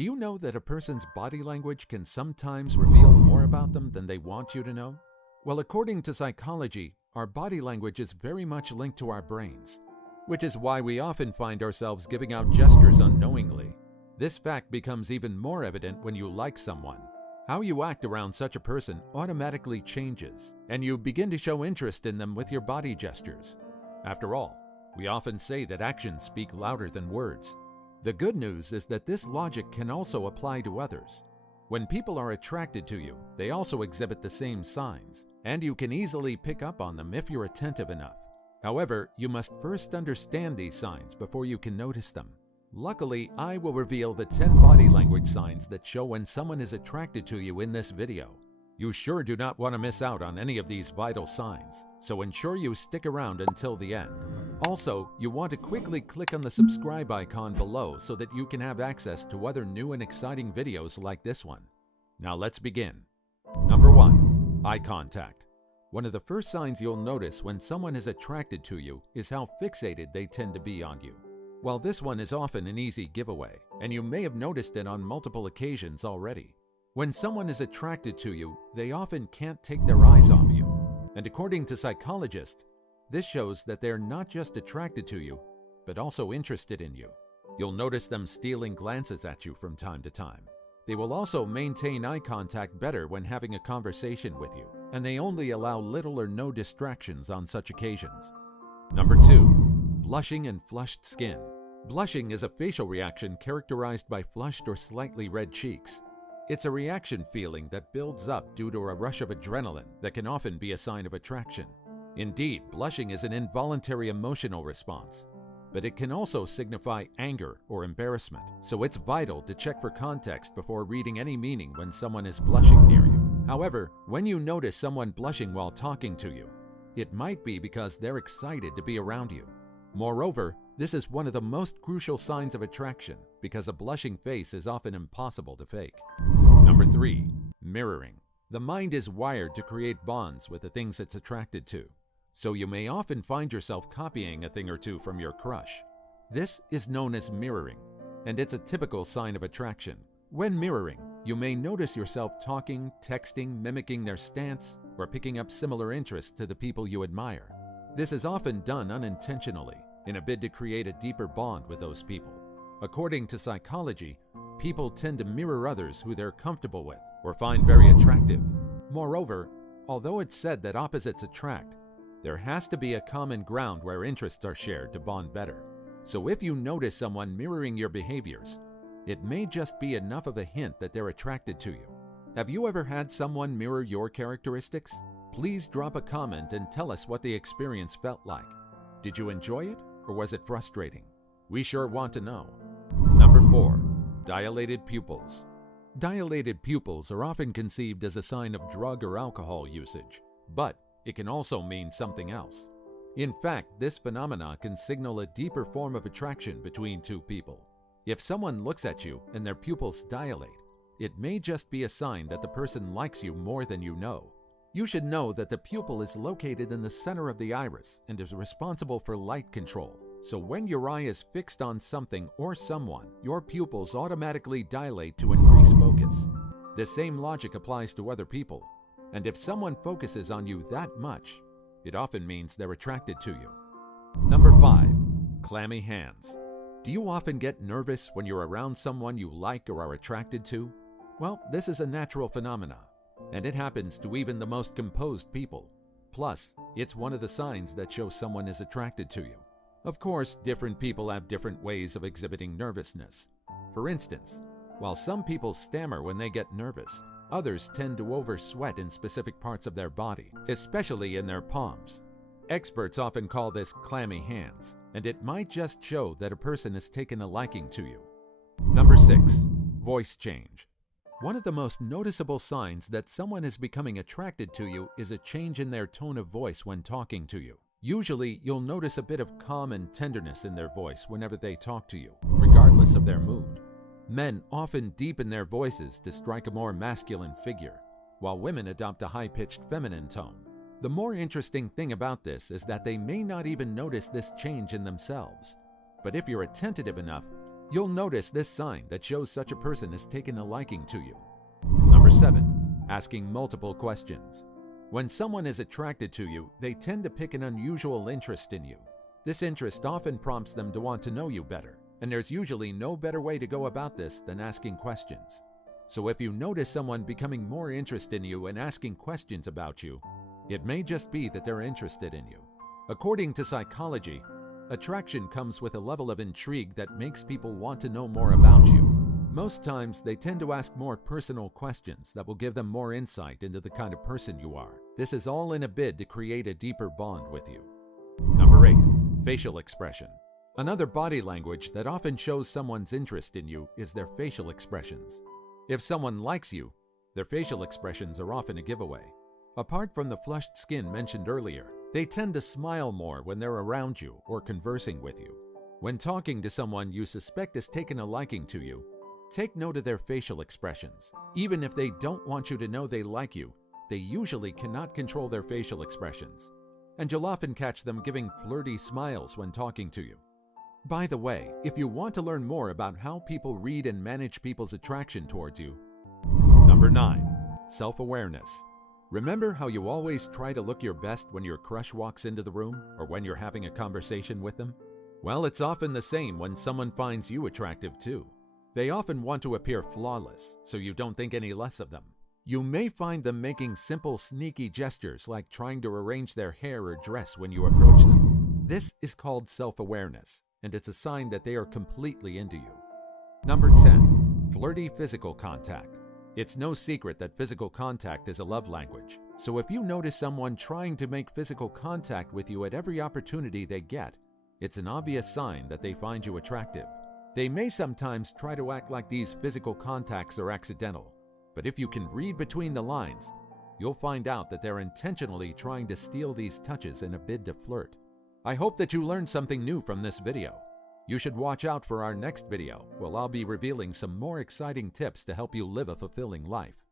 Do you know that a person's body language can sometimes reveal more about them than they want you to know? Well, according to psychology, our body language is very much linked to our brains, which is why we often find ourselves giving out gestures unknowingly. This fact becomes even more evident when you like someone. How you act around such a person automatically changes, and you begin to show interest in them with your body gestures. After all, we often say that actions speak louder than words. The good news is that this logic can also apply to others. When people are attracted to you, they also exhibit the same signs, and you can easily pick up on them if you're attentive enough. However, you must first understand these signs before you can notice them. Luckily, I will reveal the 10 body language signs that show when someone is attracted to you in this video. You sure do not want to miss out on any of these vital signs, so ensure you stick around until the end. Also, you want to quickly click on the subscribe icon below so that you can have access to other new and exciting videos like this one. Now let's begin. Number 1. Eye contact. One of the first signs you'll notice when someone is attracted to you is how fixated they tend to be on you. While this one is often an easy giveaway, and you may have noticed it on multiple occasions already. When someone is attracted to you, they often can't take their eyes off you. And according to psychologists, this shows that they're not just attracted to you, but also interested in you. You'll notice them stealing glances at you from time to time. They will also maintain eye contact better when having a conversation with you, and they only allow little or no distractions on such occasions. Number 2. Blushing and flushed skin. Blushing is a facial reaction characterized by flushed or slightly red cheeks. It's a reaction feeling that builds up due to a rush of adrenaline that can often be a sign of attraction. Indeed, blushing is an involuntary emotional response, but it can also signify anger or embarrassment, so it's vital to check for context before reading any meaning when someone is blushing near you. However, when you notice someone blushing while talking to you, it might be because they're excited to be around you. Moreover, this is one of the most crucial signs of attraction because a blushing face is often impossible to fake. Number 3. Mirroring. The mind is wired to create bonds with the things it's attracted to, so you may often find yourself copying a thing or two from your crush. This is known as mirroring, and it's a typical sign of attraction. When mirroring, you may notice yourself talking, texting, mimicking their stance, or picking up similar interests to the people you admire. This is often done unintentionally, in a bid to create a deeper bond with those people. According to psychology, people tend to mirror others who they're comfortable with or find very attractive. Moreover, although it's said that opposites attract, there has to be a common ground where interests are shared to bond better. So if you notice someone mirroring your behaviors, it may just be enough of a hint that they're attracted to you. Have you ever had someone mirror your characteristics? Please drop a comment and tell us what the experience felt like. Did you enjoy it, or was it frustrating? We sure want to know. Number 4. Dilated pupils. Dilated pupils are often conceived as a sign of drug or alcohol usage, but it can also mean something else. In fact, this phenomena can signal a deeper form of attraction between two people. If someone looks at you and their pupils dilate, it may just be a sign that the person likes you more than you know. You should know that the pupil is located in the center of the iris and is responsible for light control. So when your eye is fixed on something or someone, your pupils automatically dilate to increase focus. The same logic applies to other people, and if someone focuses on you that much, it often means they're attracted to you. Number 5. Clammy hands. Do you often get nervous when you're around someone you like or are attracted to? Well, this is a natural phenomenon, and it happens to even the most composed people. Plus, it's one of the signs that show someone is attracted to you. Of course, different people have different ways of exhibiting nervousness. For instance, while some people stammer when they get nervous, others tend to over-sweat in specific parts of their body, especially in their palms. Experts often call this clammy hands, and it might just show that a person has taken a liking to you. Number 6. Voice change. One of the most noticeable signs that someone is becoming attracted to you is a change in their tone of voice when talking to you. Usually, you'll notice a bit of calm and tenderness in their voice whenever they talk to you, regardless of their mood. Men often deepen their voices to strike a more masculine figure, while women adopt a high-pitched feminine tone. The more interesting thing about this is that they may not even notice this change in themselves. But if you're attentive enough, You'll notice this sign that shows such a person has taken a liking to you. Number 7. Asking multiple questions. When someone is attracted to you, they tend to pick an unusual interest in you. This interest often prompts them to want to know you better, and there's usually no better way to go about this than asking questions. So if you notice someone becoming more interested in you and asking questions about you, it may just be that they're interested in you. According to psychology, attraction comes with a level of intrigue that makes people want to know more about you. Most times, they tend to ask more personal questions that will give them more insight into the kind of person you are. This is all in a bid to create a deeper bond with you. Number 8. Facial expression. Another body language that often shows someone's interest in you is their facial expressions. If someone likes you, their facial expressions are often a giveaway. Apart from the flushed skin mentioned earlier, they tend to smile more when they're around you or conversing with you. When talking to someone you suspect has taken a liking to you, take note of their facial expressions. Even if they don't want you to know they like you, they usually cannot control their facial expressions, and you'll often catch them giving flirty smiles when talking to you. By the way, if you want to learn more about how people read and manage people's attraction towards you. Number 9. Self-awareness. Remember how you always try to look your best when your crush walks into the room or when you're having a conversation with them? Well, it's often the same when someone finds you attractive too. They often want to appear flawless, so you don't think any less of them. You may find them making simple, sneaky gestures like trying to arrange their hair or dress when you approach them. This is called self-awareness, and it's a sign that they are completely into you. Number 10. Flirty physical contact. It's no secret that physical contact is a love language, so if you notice someone trying to make physical contact with you at every opportunity they get, it's an obvious sign that they find you attractive. They may sometimes try to act like these physical contacts are accidental, but if you can read between the lines, you'll find out that they're intentionally trying to steal these touches in a bid to flirt. I hope that you learned something new from this video. You should watch out for our next video, where I'll be revealing some more exciting tips to help you live a fulfilling life.